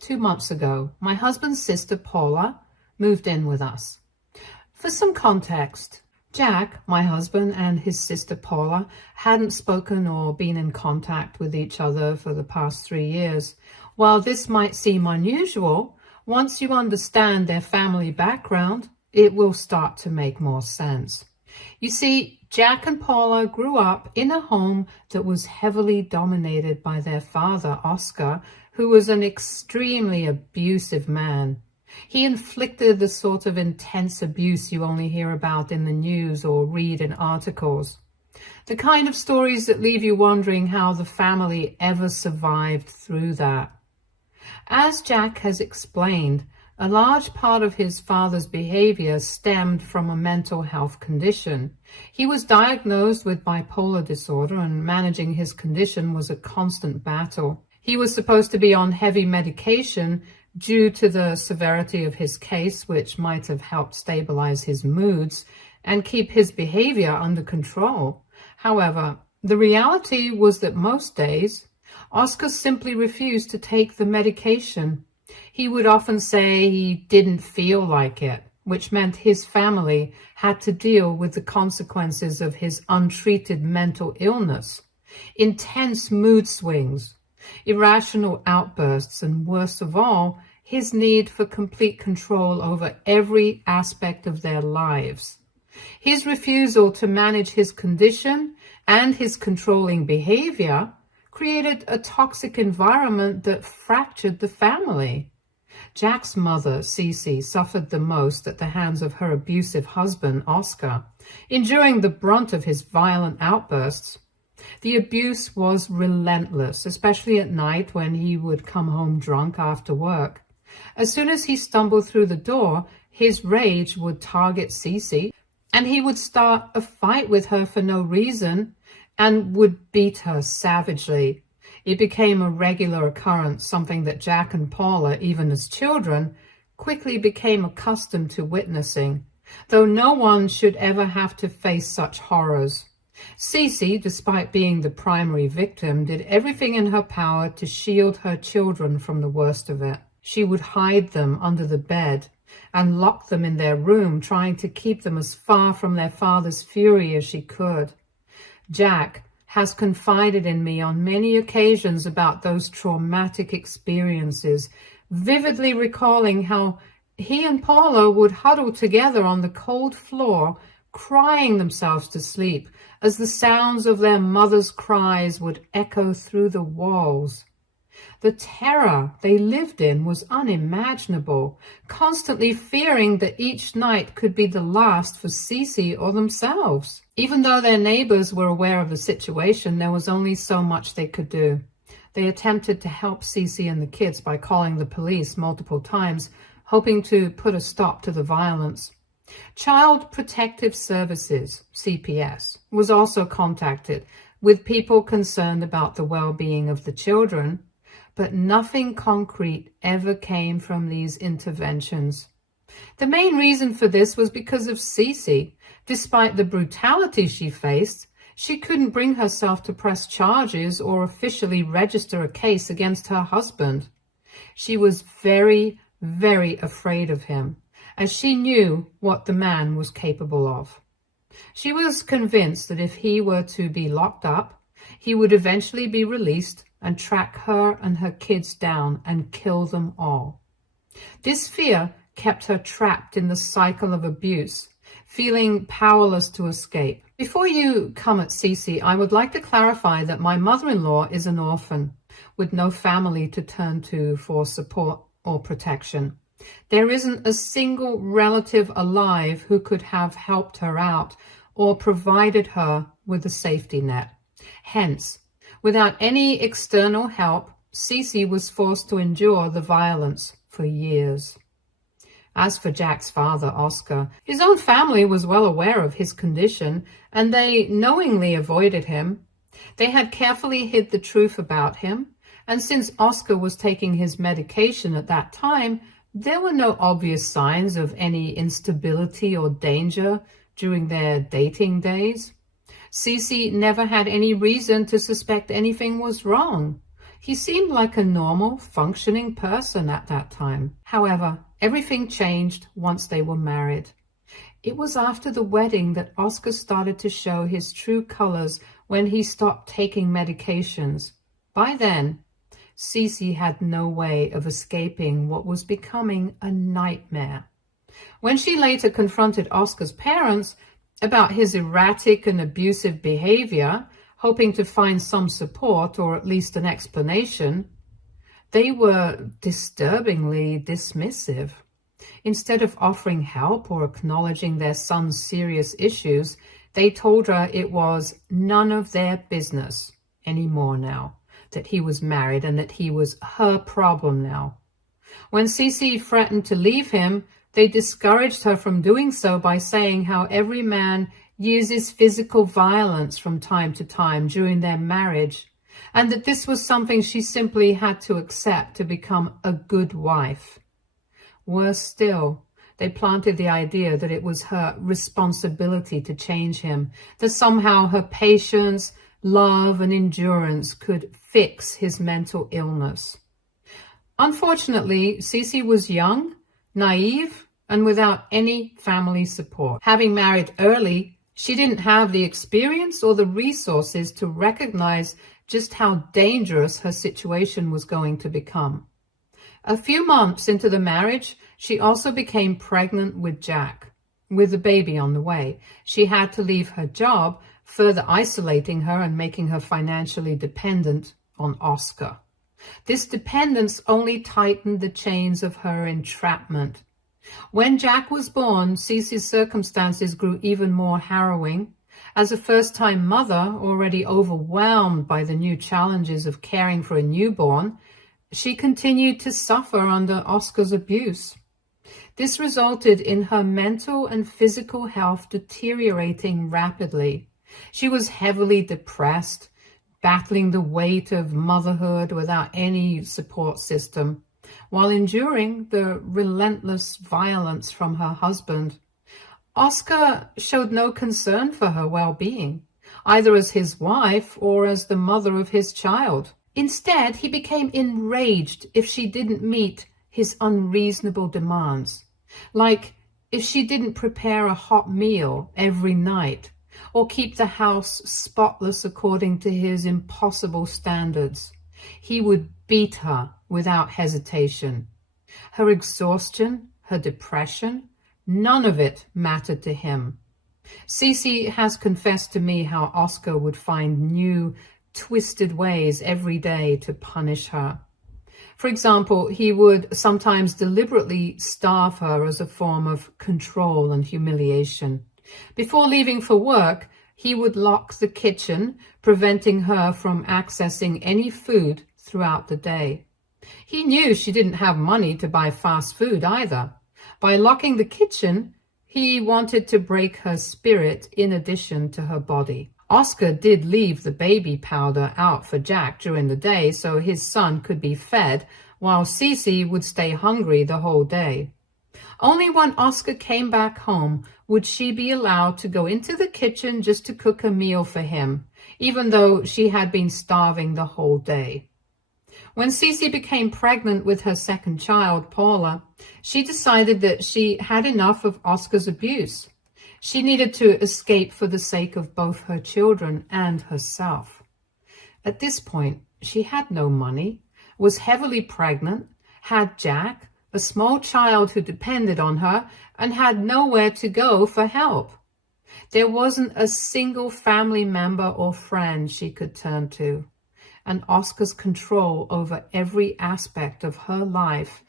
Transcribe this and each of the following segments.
2 months ago, my husband's sister Paula moved in with us. For some context, Jack, my husband, and his sister Paula hadn't spoken or been in contact with each other for the past 3 years. While this might seem unusual, once you understand their family background, it will start to make more sense. You see, Jack and Paula grew up in a home that was heavily dominated by their father, Oscar, who was an extremely abusive man. He inflicted the sort of intense abuse you only hear about in the news or read in articles. The kind of stories that leave you wondering how the family ever survived through that. As Jack has explained, a large part of his father's behavior stemmed from a mental health condition. He was diagnosed with bipolar disorder, and managing his condition was a constant battle. He was supposed to be on heavy medication due to the severity of his case, which might have helped stabilize his moods and keep his behavior under control. However, the reality was that most days, Oscar simply refused to take the medication. He would often say he didn't feel like it, which meant his family had to deal with the consequences of his untreated mental illness, intense mood swings, irrational outbursts, and worst of all, his need for complete control over every aspect of their lives. His refusal to manage his condition and his controlling behavior created a toxic environment that fractured the family. Jack's mother, Cece, suffered the most at the hands of her abusive husband, Oscar, enduring the brunt of his violent outbursts. The abuse was relentless, especially at night when he would come home drunk after work. As soon as he stumbled through the door, his rage would target Cece, and he would start a fight with her for no reason and would beat her savagely. It became a regular occurrence, something that Jack and Paula, even as children, quickly became accustomed to witnessing, though no one should ever have to face such horrors. Cece, despite being the primary victim, did everything in her power to shield her children from the worst of it. She would hide them under the bed and lock them in their room, trying to keep them as far from their father's fury as she could. Jack has confided in me on many occasions about those traumatic experiences, vividly recalling how he and Paula would huddle together on the cold floor, crying themselves to sleep, as the sounds of their mother's cries would echo through the walls. The terror they lived in was unimaginable, constantly fearing that each night could be the last for Cece or themselves. Even though their neighbors were aware of the situation, there was only so much they could do. They attempted to help Cece and the kids by calling the police multiple times, hoping to put a stop to the violence. Child Protective Services, CPS, was also contacted with people concerned about the well-being of the children, but nothing concrete ever came from these interventions. The main reason for this was because of Cece. Despite the brutality she faced, she couldn't bring herself to press charges or officially register a case against her husband. She was very, very afraid of him, as she knew what the man was capable of. She was convinced that if he were to be locked up, he would eventually be released and track her and her kids down and kill them all. This fear kept her trapped in the cycle of abuse, feeling powerless to escape. Before you come at Cece, I would like to clarify that my mother-in-law is an orphan with no family to turn to for support or protection. There isn't a single relative alive who could have helped her out or provided her with a safety net. Hence, without any external help, Cece was forced to endure the violence for years. As for Jack's father, Oscar, his own family was well aware of his condition, and they knowingly avoided him. They had carefully hid the truth about him, and since Oscar was taking his medication at that time, there were no obvious signs of any instability or danger during their dating days. Cece never had any reason to suspect anything was wrong. He seemed like a normal, functioning person at that time. However, everything changed once they were married. It was after the wedding that Oscar started to show his true colors when he stopped taking medications. By then, Cece had no way of escaping what was becoming a nightmare. When she later confronted Oscar's parents about his erratic and abusive behavior, hoping to find some support or at least an explanation, they were disturbingly dismissive. Instead of offering help or acknowledging their son's serious issues, they told her it was none of their business anymore now, that he was married and that he was her problem now. When Cece threatened to leave him, they discouraged her from doing so by saying how every man uses physical violence from time to time during their marriage, and that this was something she simply had to accept to become a good wife. Worse still, they planted the idea that it was her responsibility to change him, that somehow her patience, love, and endurance could fix his mental illness. Unfortunately, Cece was young, naive, and without any family support. Having married early, she didn't have the experience or the resources to recognize just how dangerous her situation was going to become. A few months into the marriage, she also became pregnant with Jack. With the baby on the way, she had to leave her job, further isolating her and making her financially dependent on Oscar. This dependence only tightened the chains of her entrapment. When Jack was born, Cece's circumstances grew even more harrowing. As a first-time mother, already overwhelmed by the new challenges of caring for a newborn, she continued to suffer under Oscar's abuse. This resulted in her mental and physical health deteriorating rapidly. She was heavily depressed, battling the weight of motherhood without any support system, while enduring the relentless violence from her husband. Oscar showed no concern for her well-being, either as his wife or as the mother of his child. Instead, he became enraged if she didn't meet his unreasonable demands, like if she didn't prepare a hot meal every night or keep the house spotless according to his impossible standards. He would beat her without hesitation. Her exhaustion, her depression, none of it mattered to him. Cece has confessed to me how Oscar would find new, twisted ways every day to punish her. For example, he would sometimes deliberately starve her as a form of control and humiliation. Before leaving for work, he would lock the kitchen, preventing her from accessing any food throughout the day. He knew she didn't have money to buy fast food either. By locking the kitchen, he wanted to break her spirit in addition to her body. Oscar did leave the baby powder out for Jack during the day so his son could be fed, while Cece would stay hungry the whole day. Only when Oscar came back home would she be allowed to go into the kitchen just to cook a meal for him, even though she had been starving the whole day. When Cece became pregnant with her second child, Paula, she decided that she had enough of Oscar's abuse. She needed to escape for the sake of both her children and herself. At this point, she had no money, was heavily pregnant, had Jack, a small child who depended on her, and had nowhere to go for help. There wasn't a single family member or friend she could turn to, and Oscar's control over every aspect of her life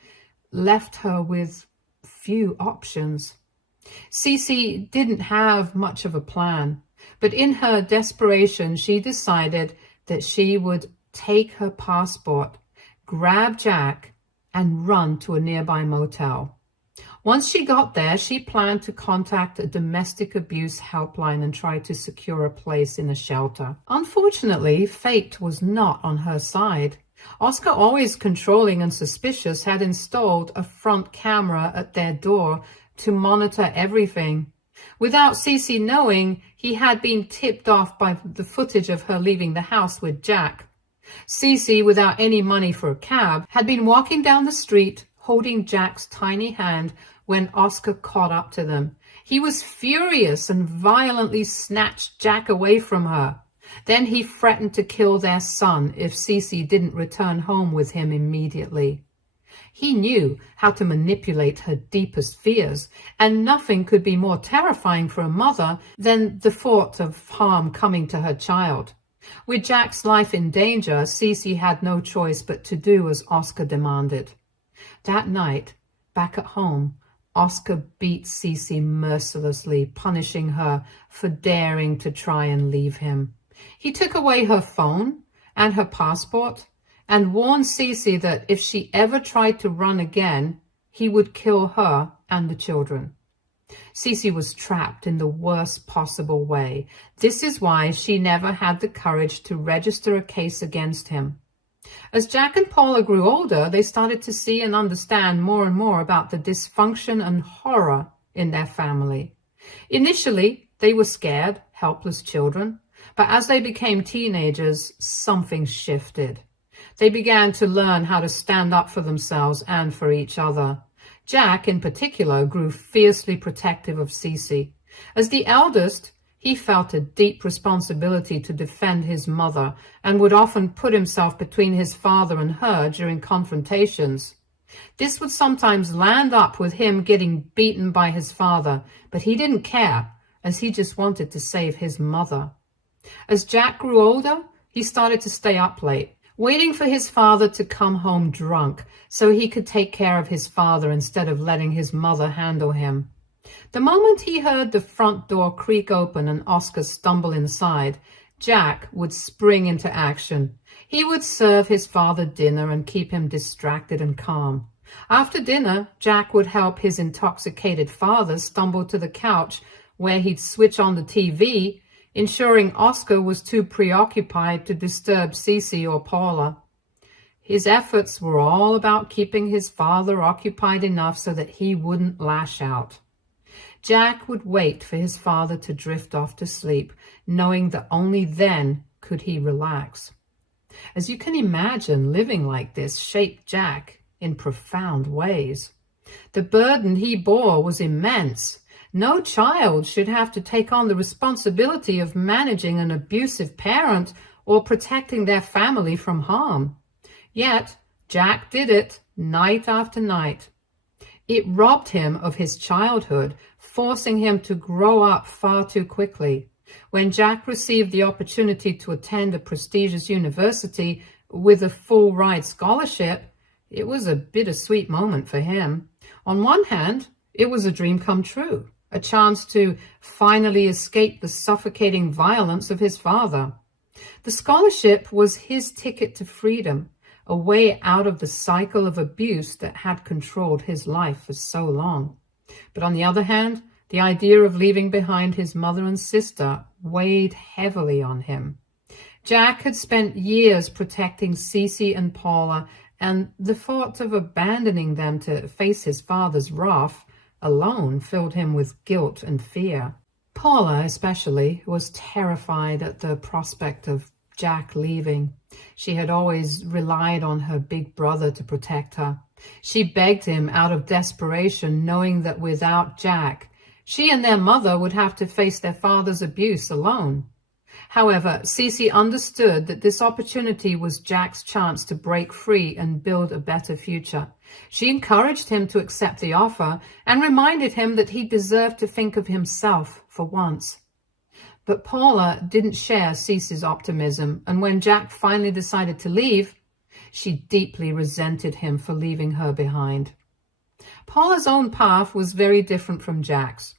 left her with few options. Cece didn't have much of a plan, but in her desperation, she decided that she would take her passport, grab Jack, and run to a nearby motel. Once she got there, she planned to contact a domestic abuse helpline and try to secure a place in a shelter. Unfortunately, fate was not on her side. Oscar, always controlling and suspicious, had installed a front camera at their door to monitor everything. Without Cece knowing, he had been tipped off by the footage of her leaving the house with Jack. Cece, without any money for a cab, had been walking down the street holding Jack's tiny hand when Oscar caught up to them. He was furious and violently snatched Jack away from her. Then he threatened to kill their son if Cece didn't return home with him immediately. He knew how to manipulate her deepest fears, and nothing could be more terrifying for a mother than the thought of harm coming to her child. With Jack's life in danger, Cece had no choice but to do as Oscar demanded. That night, back at home, Oscar beat Cece mercilessly, punishing her for daring to try and leave him. He took away her phone and her passport and warned Cece that if she ever tried to run again, he would kill her and the children. Cece was trapped in the worst possible way. This is why she never had the courage to register a case against him. As Jack and Paula grew older, they started to see and understand more and more about the dysfunction and horror in their family. Initially, they were scared, helpless children, but as they became teenagers, something shifted. They began to learn how to stand up for themselves and for each other. Jack, in particular, grew fiercely protective of Cece. As the eldest, he felt a deep responsibility to defend his mother and would often put himself between his father and her during confrontations. This would sometimes land up with him getting beaten by his father, but he didn't care, as he just wanted to save his mother. As Jack grew older, he started to stay up late, waiting for his father to come home drunk so he could take care of his father instead of letting his mother handle him. The moment he heard the front door creak open and Oscar stumble inside, Jack would spring into action. He would serve his father dinner and keep him distracted and calm. After dinner, Jack would help his intoxicated father stumble to the couch where he'd switch on the TV, ensuring Oscar was too preoccupied to disturb Cece or Paula. His efforts were all about keeping his father occupied enough so that he wouldn't lash out. Jack would wait for his father to drift off to sleep, knowing that only then could he relax. As you can imagine, living like this shaped Jack in profound ways. The burden he bore was immense. No child should have to take on the responsibility of managing an abusive parent or protecting their family from harm. Yet, Jack did it night after night. It robbed him of his childhood, forcing him to grow up far too quickly. When Jack received the opportunity to attend a prestigious university with a full-ride scholarship, it was a bittersweet moment for him. On one hand, it was a dream come true, a chance to finally escape the suffocating violence of his father. The scholarship was his ticket to freedom, a way out of the cycle of abuse that had controlled his life for so long. But on the other hand, the idea of leaving behind his mother and sister weighed heavily on him. Jack had spent years protecting Cece and Paula, and the thought of abandoning them to face his father's wrath alone filled him with guilt and fear. Paula, especially, was terrified at the prospect of Jack leaving. She had always relied on her big brother to protect her. She begged him out of desperation, knowing that without Jack, she and their mother would have to face their father's abuse alone. However, Cece understood that this opportunity was Jack's chance to break free and build a better future. She encouraged him to accept the offer and reminded him that he deserved to think of himself for once. But Paula didn't share Cece's optimism, and when Jack finally decided to leave, she deeply resented him for leaving her behind. Paula's own path was very different from Jack's.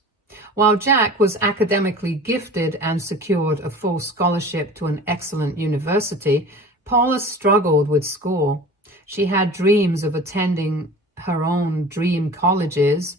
While Jack was academically gifted and secured a full scholarship to an excellent university, Paula struggled with school. She had dreams of attending her own dream colleges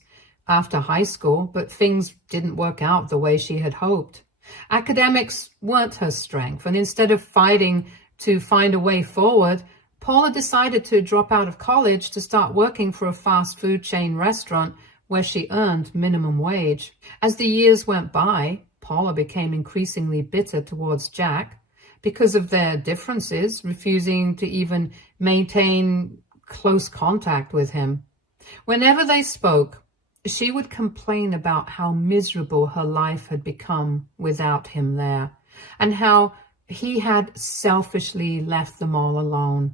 after high school, but things didn't work out the way she had hoped. Academics weren't her strength, and instead of fighting to find a way forward, Paula decided to drop out of college to start working for a fast food chain restaurant where she earned minimum wage. As the years went by, Paula became increasingly bitter towards Jack because of their differences, refusing to even maintain close contact with him. Whenever they spoke, she would complain about how miserable her life had become without him there, and how he had selfishly left them all alone.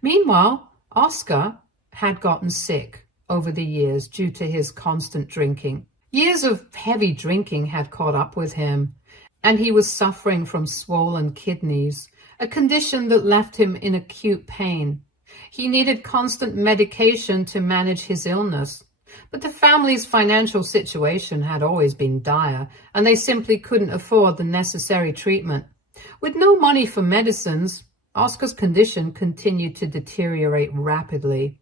Meanwhile, Oscar had gotten sick over the years due to his constant drinking. Years of heavy drinking had caught up with him, and he was suffering from swollen kidneys, a condition that left him in acute pain. He needed constant medication to manage his illness, but the family's financial situation had always been dire, and they simply couldn't afford the necessary treatment. With no money for medicines, Oscar's condition continued to deteriorate rapidly.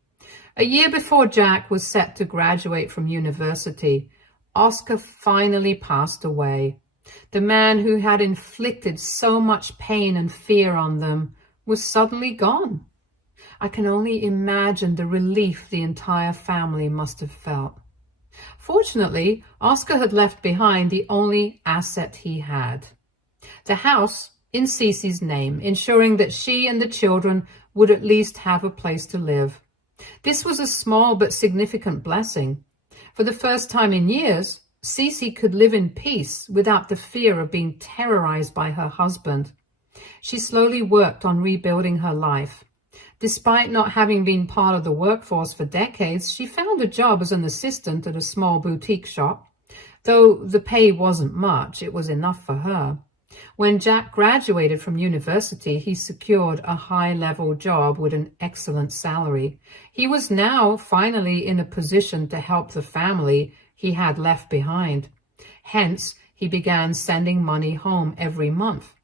A year before Jack was set to graduate from university, Oscar finally passed away. The man who had inflicted so much pain and fear on them was suddenly gone. I can only imagine the relief the entire family must have felt. Fortunately, Oscar had left behind the only asset he had: the house in Cece's name, ensuring that she and the children would at least have a place to live. This was a small but significant blessing. For the first time in years, Cece could live in peace without the fear of being terrorized by her husband. She slowly worked on rebuilding her life. Despite not having been part of the workforce for decades, she found a job as an assistant at a small boutique shop. Though the pay wasn't much, it was enough for her. When Jack graduated from university, he secured a high-level job with an excellent salary. He was now finally in a position to help the family he had left behind. Hence, he began sending money home every month.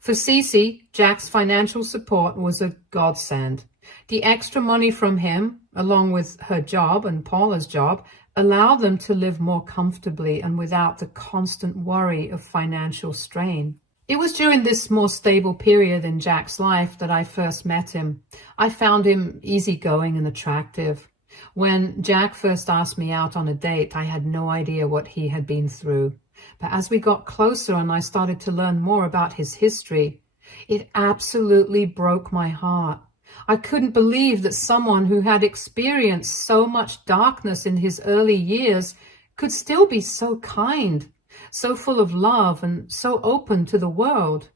For Cece, Jack's financial support was a godsend. The extra money from him, along with her job and Paula's job, allowed them to live more comfortably and without the constant worry of financial strain. It was during this more stable period in Jack's life that I first met him. I found him easygoing and attractive. When Jack first asked me out on a date, I had no idea what he had been through. But as we got closer and I started to learn more about his history, it absolutely broke my heart. I couldn't believe that someone who had experienced so much darkness in his early years could still be so kind, so full of love, and so open to the world.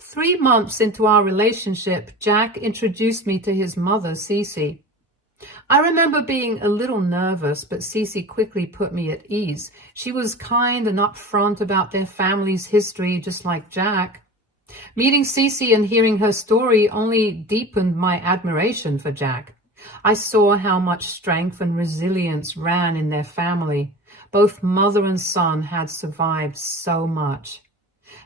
3 months into our relationship, Jack introduced me to his mother, Cece. I remember being a little nervous, but Cece quickly put me at ease. She was kind and upfront about their family's history, just like Jack. Meeting Cece and hearing her story only deepened my admiration for Jack. I saw how much strength and resilience ran in their family. Both mother and son had survived so much.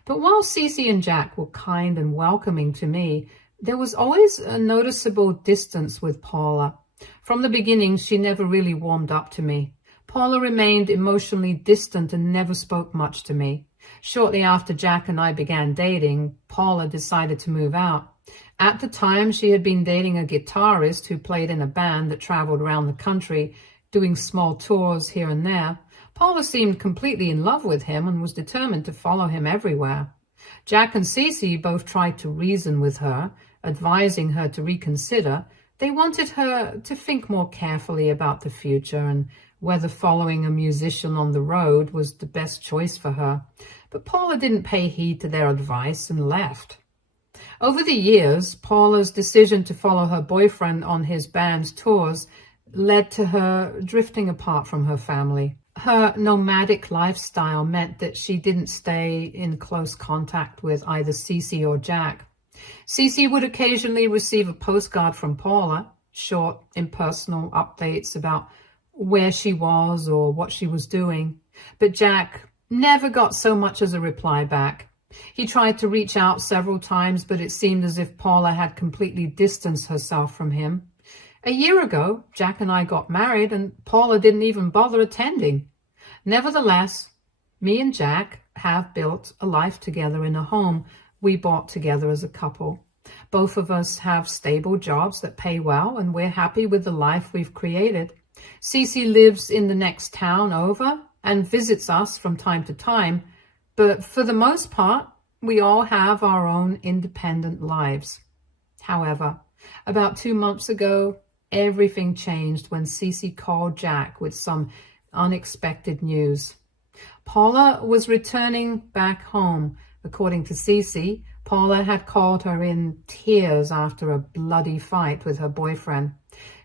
But while Cece and Jack were kind and welcoming to me, there was always a noticeable distance with Paula. From the beginning, she never really warmed up to me. Paula remained emotionally distant and never spoke much to me. Shortly after Jack and I began dating, Paula decided to move out. At the time, she had been dating a guitarist who played in a band that traveled around the country, doing small tours here and there. Paula seemed completely in love with him and was determined to follow him everywhere. Jack and Cece both tried to reason with her, advising her to reconsider. They wanted her to think more carefully about the future and whether following a musician on the road was the best choice for her. But Paula didn't pay heed to their advice and left. Over the years, Paula's decision to follow her boyfriend on his band's tours led to her drifting apart from her family. Her nomadic lifestyle meant that she didn't stay in close contact with either Cece or Jack. Cece would occasionally receive a postcard from Paula, short, impersonal updates about where she was or what she was doing. But Jack never got so much as a reply back. He tried to reach out several times, but it seemed as if Paula had completely distanced herself from him. A year ago, Jack and I got married, and Paula didn't even bother attending. Nevertheless, me and Jack have built a life together in a home we bought together as a couple. Both of us have stable jobs that pay well, and we're happy with the life we've created. Cece lives in the next town over and visits us from time to time, but for the most part, We all have our own independent lives. However, about 2 months ago, everything changed when Cece called Jack with some unexpected news. Paula was returning back home. According to Cece, Paula had called her in tears after a bloody fight with her boyfriend.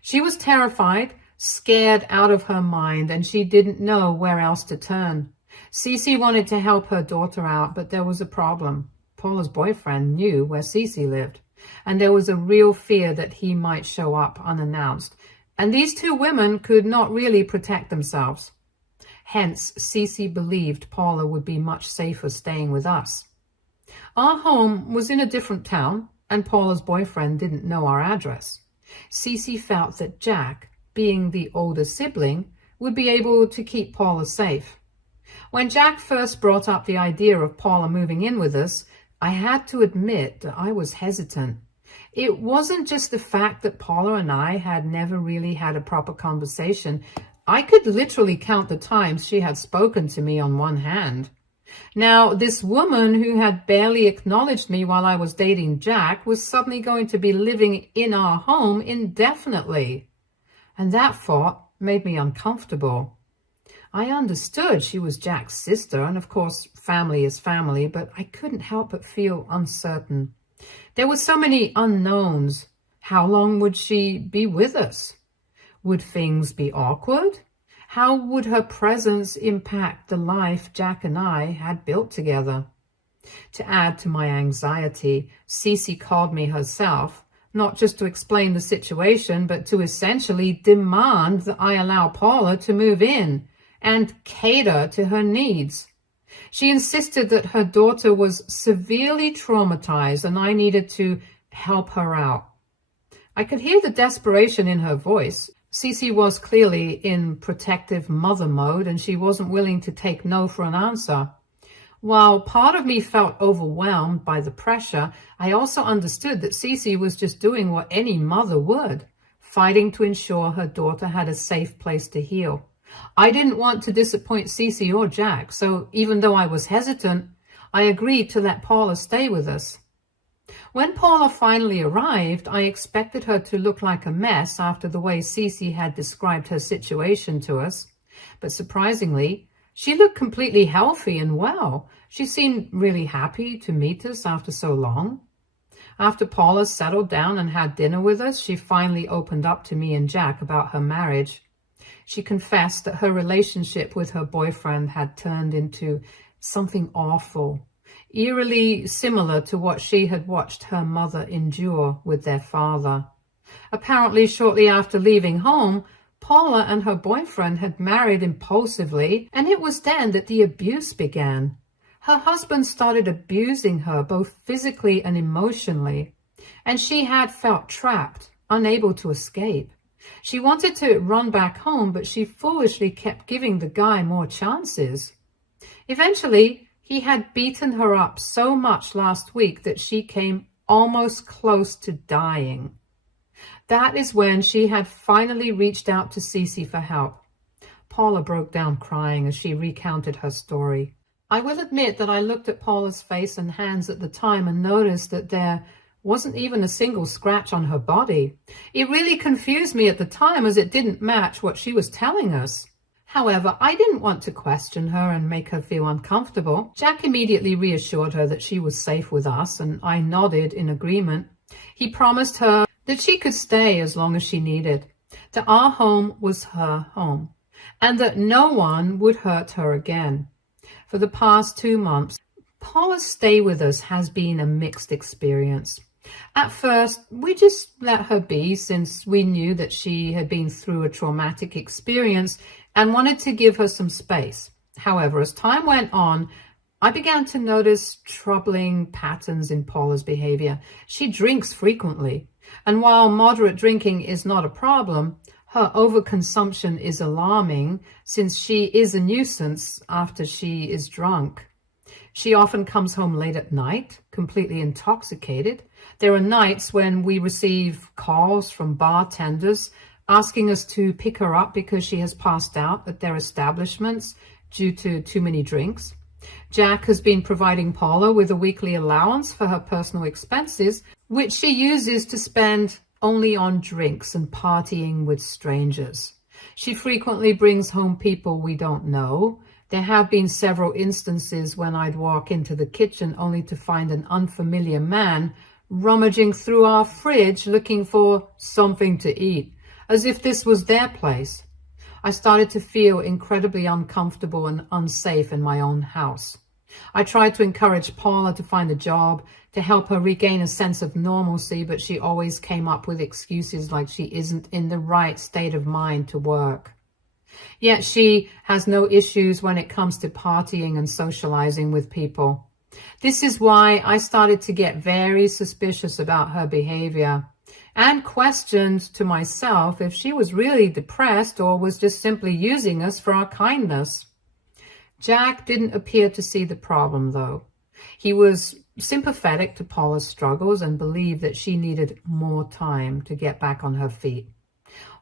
She was terrified, scared out of her mind, and she didn't know where else to turn. Cece wanted to help her daughter out, but there was a problem. Paula's boyfriend knew where Cece lived, and there was a real fear that he might show up unannounced, and these two women could not really protect themselves. Hence, Cece believed Paula would be much safer staying with us. Our home was in a different town, and Paula's boyfriend didn't know our address. Cece felt that Jack, being the older sibling, would be able to keep Paula safe. When Jack first brought up the idea of Paula moving in with us, I had to admit that I was hesitant. It wasn't just the fact that Paula and I had never really had a proper conversation. I could literally count the times she had spoken to me on one hand. Now, this woman who had barely acknowledged me while I was dating Jack was suddenly going to be living in our home indefinitely. And that thought made me uncomfortable. I understood she was Jack's sister, and of course, family is family, but I couldn't help but feel uncertain. There were so many unknowns. How long would she be with us? Would things be awkward? How would her presence impact the life Jack and I had built together? To add to my anxiety, Cece called me herself, not just to explain the situation, but to essentially demand that I allow Paula to move in and cater to her needs. She insisted that her daughter was severely traumatized and I needed to help her out. I could hear the desperation in her voice. Cece was clearly in protective mother mode, and she wasn't willing to take no for an answer. While part of me felt overwhelmed by the pressure, I also understood that Cece was just doing what any mother would, fighting to ensure her daughter had a safe place to heal. I didn't want to disappoint Cece or Jack, so even though I was hesitant, I agreed to let Paula stay with us. When Paula finally arrived, I expected her to look like a mess after the way Cece had described her situation to us. But surprisingly, she looked completely healthy and well. She seemed really happy to meet us after so long. After Paula settled down and had dinner with us, she finally opened up to me and Jack about her marriage. She confessed that her relationship with her boyfriend had turned into something awful, eerily similar to what she had watched her mother endure with their father. Apparently, shortly after leaving home, Paula and her boyfriend had married impulsively, and it was then that the abuse began. Her husband started abusing her both physically and emotionally, and she had felt trapped, unable to escape. She wanted to run back home, but she foolishly kept giving the guy more chances. Eventually, he had beaten her up so much last week that she came almost close to dying. That is when she had finally reached out to Cece for help. Paula broke down crying as she recounted her story. I will admit that I looked at Paula's face and hands at the time and noticed that there wasn't even a single scratch on her body. It really confused me at the time as it didn't match what she was telling us. However, I didn't want to question her and make her feel uncomfortable. Jack immediately reassured her that she was safe with us, and I nodded in agreement. He promised her that she could stay as long as she needed, that our home was her home, and that no one would hurt her again. For the past 2 months, Paula's stay with us has been a mixed experience. At first, we just let her be since we knew that she had been through a traumatic experience and wanted to give her some space. However, as time went on, I began to notice troubling patterns in Paula's behavior. She drinks frequently, and while moderate drinking is not a problem, her overconsumption is alarming since she is a nuisance after she is drunk. She often comes home late at night, completely intoxicated. There are nights when we receive calls from bartenders asking us to pick her up because she has passed out at their establishments due to too many drinks. Jack has been providing Paula with a weekly allowance for her personal expenses, which she uses to spend only on drinks and partying with strangers. She frequently brings home people we don't know. There have been several instances when I'd walk into the kitchen only to find an unfamiliar man rummaging through our fridge looking for something to eat, as if this was their place. I started to feel incredibly uncomfortable and unsafe in my own house. I tried to encourage Paula to find a job, to help her regain a sense of normalcy, but she always came up with excuses like she isn't in the right state of mind to work. Yet she has no issues when it comes to partying and socializing with people. This is why I started to get very suspicious about her behavior and questioned to myself if she was really depressed or was just simply using us for our kindness. Jack didn't appear to see the problem, though. He was sympathetic to Paula's struggles and believed that she needed more time to get back on her feet.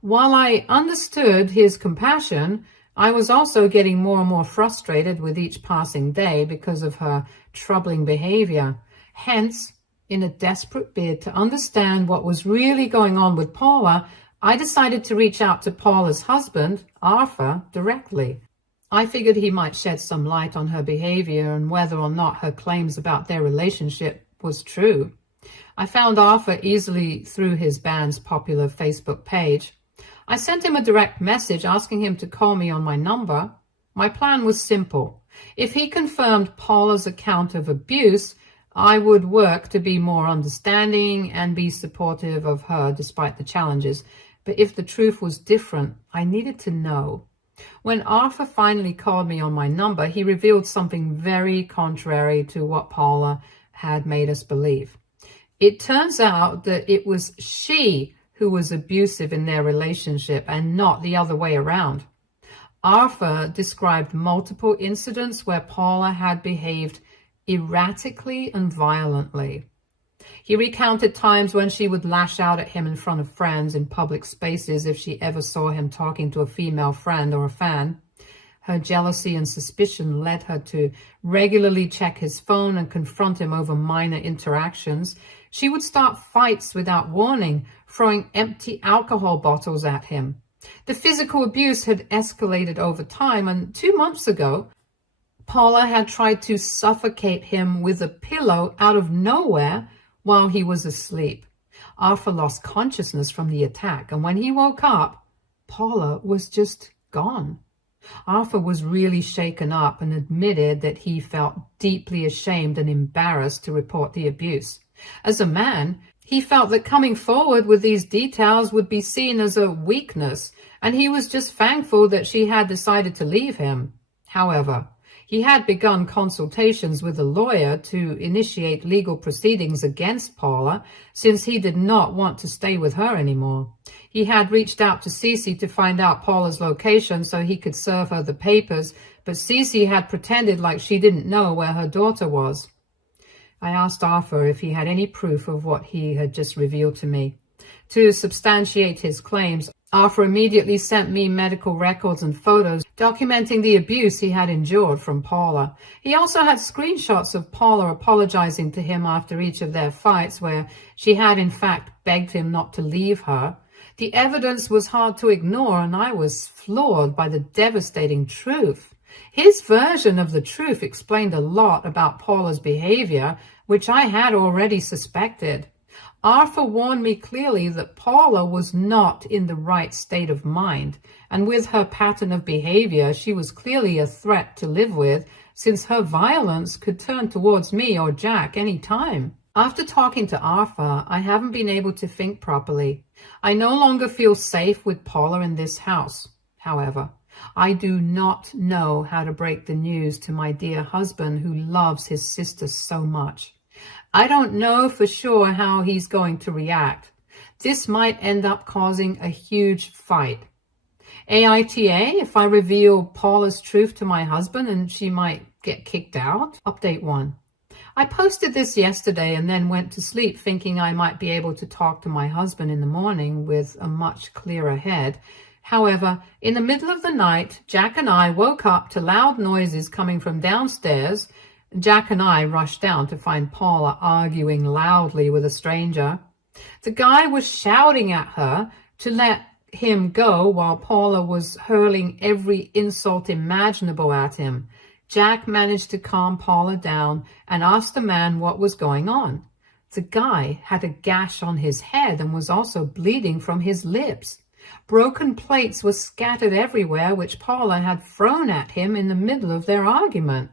While I understood his compassion, I was also getting more and more frustrated with each passing day because of her troubling behavior. Hence, in a desperate bid to understand what was really going on with Paula, I decided to reach out to Paula's husband, Arthur, directly. I figured he might shed some light on her behavior and whether or not her claims about their relationship was true. I found Arthur easily through his band's popular Facebook page. I sent him a direct message asking him to call me on my number. My plan was simple. If he confirmed Paula's account of abuse, I would work to be more understanding and be supportive of her despite the challenges. But if the truth was different, I needed to know. When Arthur finally called me on my number, he revealed something very contrary to what Paula had made us believe. It turns out that it was she who was abusive in their relationship and not the other way around. Arthur described multiple incidents where Paula had behaved erratically and violently. He recounted times when she would lash out at him in front of friends in public spaces if she ever saw him talking to a female friend or a fan. Her jealousy and suspicion led her to regularly check his phone and confront him over minor interactions. She would start fights without warning, throwing empty alcohol bottles at him. The physical abuse had escalated over time, and 2 months ago, Paula had tried to suffocate him with a pillow out of nowhere while he was asleep. Arthur lost consciousness from the attack, and when he woke up, Paula was just gone. Arthur was really shaken up and admitted that he felt deeply ashamed and embarrassed to report the abuse. As a man, he felt that coming forward with these details would be seen as a weakness, and he was just thankful that she had decided to leave him. However, he had begun consultations with a lawyer to initiate legal proceedings against Paula since he did not want to stay with her anymore. He had reached out to Cece to find out Paula's location so he could serve her the papers, but Cece had pretended like she didn't know where her daughter was. I asked Arthur if he had any proof of what he had just revealed to me. To substantiate his claims, Arthur immediately sent me medical records and photos documenting the abuse he had endured from Paula. He also had screenshots of Paula apologizing to him after each of their fights, where she had in fact begged him not to leave her. The evidence was hard to ignore, and I was floored by the devastating truth. His version of the truth explained a lot about Paula's behavior, which I had already suspected. Arthur warned me clearly that Paula was not in the right state of mind, and with her pattern of behavior, she was clearly a threat to live with, since her violence could turn towards me or Jack any time. After talking to Arthur, I haven't been able to think properly. I no longer feel safe with Paula in this house. However, I do not know how to break the news to my dear husband who loves his sister so much. I don't know for sure how he's going to react. This might end up causing a huge fight. AITA, if I reveal Paula's truth to my husband and she might get kicked out? Update 1. I posted this yesterday and then went to sleep thinking I might be able to talk to my husband in the morning with a much clearer head. However, in the middle of the night, Jack and I woke up to loud noises coming from downstairs. Jack and I rushed down to find Paula arguing loudly with a stranger. The guy was shouting at her to let him go while Paula was hurling every insult imaginable at him. Jack managed to calm Paula down and asked the man what was going on. The guy had a gash on his head and was also bleeding from his lips. Broken plates were scattered everywhere, which Paula had thrown at him in the middle of their argument.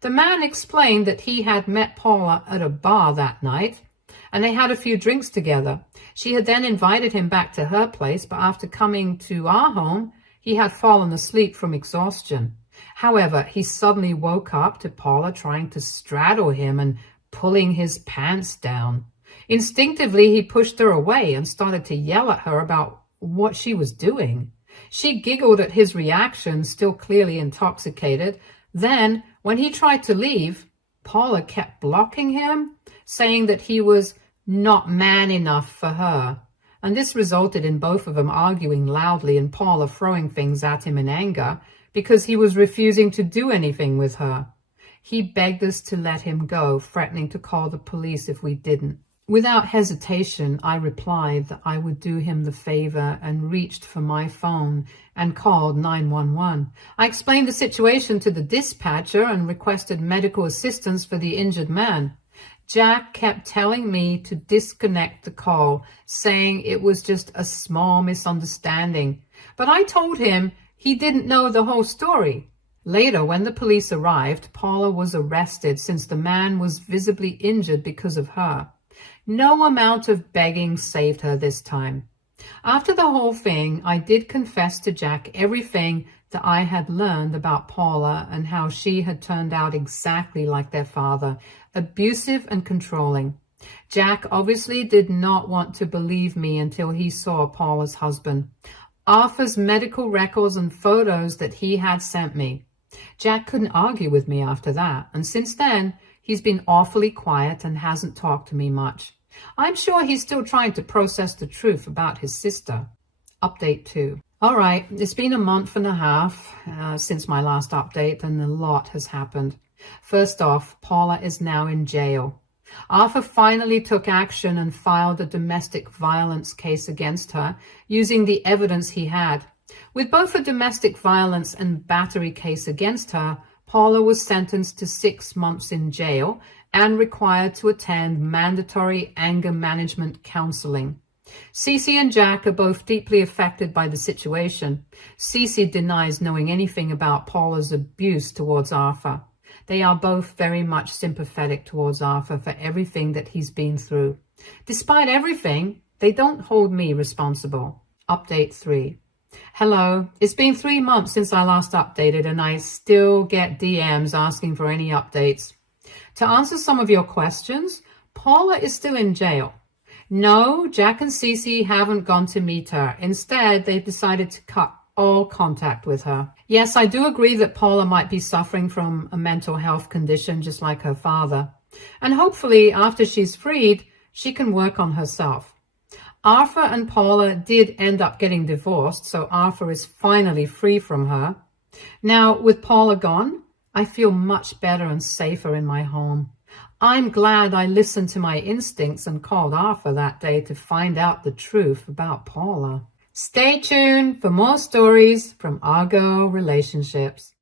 The man explained that he had met Paula at a bar that night, and they had a few drinks together. She had then invited him back to her place, but after coming to our home, he had fallen asleep from exhaustion. However, he suddenly woke up to Paula trying to straddle him and pulling his pants down. Instinctively, he pushed her away and started to yell at her about what she was doing. She giggled at his reaction, still clearly intoxicated. Then, when he tried to leave, Paula kept blocking him, saying that he was not man enough for her. And this resulted in both of them arguing loudly and Paula throwing things at him in anger because he was refusing to do anything with her. He begged us to let him go, threatening to call the police if we didn't. Without hesitation, I replied that I would do him the favor and reached for my phone and called 911. I explained the situation to the dispatcher and requested medical assistance for the injured man. Jack kept telling me to disconnect the call, saying it was just a small misunderstanding. But I told him he didn't know the whole story. Later, when the police arrived, Paula was arrested since the man was visibly injured because of her. No amount of begging saved her this time. After the whole thing, I did confess to Jack everything that I had learned about Paula and how she had turned out exactly like their father, abusive and controlling. Jack obviously did not want to believe me until he saw Paula's husband, Arthur's medical records and photos that he had sent me. Jack couldn't argue with me after that, and since then, he's been awfully quiet and hasn't talked to me much. I'm sure he's still trying to process the truth about his sister. Update 2. All right, it's been a month and a half since my last update, and a lot has happened. First off, Paula is now in jail. Arthur finally took action and filed a domestic violence case against her using the evidence he had. With both a domestic violence and battery case against her, Paula was sentenced to 6 months in jail and required to attend mandatory anger management counseling. Cece and Jack are both deeply affected by the situation. Cece denies knowing anything about Paula's abuse towards Arthur. They are both very much sympathetic towards Arthur for everything that he's been through. Despite everything, they don't hold me responsible. Update 3. Hello, it's been 3 months since I last updated and I still get DMs asking for any updates. To answer some of your questions, Paula is still in jail. No, Jack and Cece haven't gone to meet her. Instead, they've decided to cut all contact with her. Yes, I do agree that Paula might be suffering from a mental health condition just like her father. And hopefully, after she's freed, she can work on herself. Arthur and Paula did end up getting divorced, so Arthur is finally free from her. Now, with Paula gone, I feel much better and safer in my home. I'm glad I listened to my instincts and called Arthur that day to find out the truth about Paula. Stay tuned for more stories from Argo Relationships.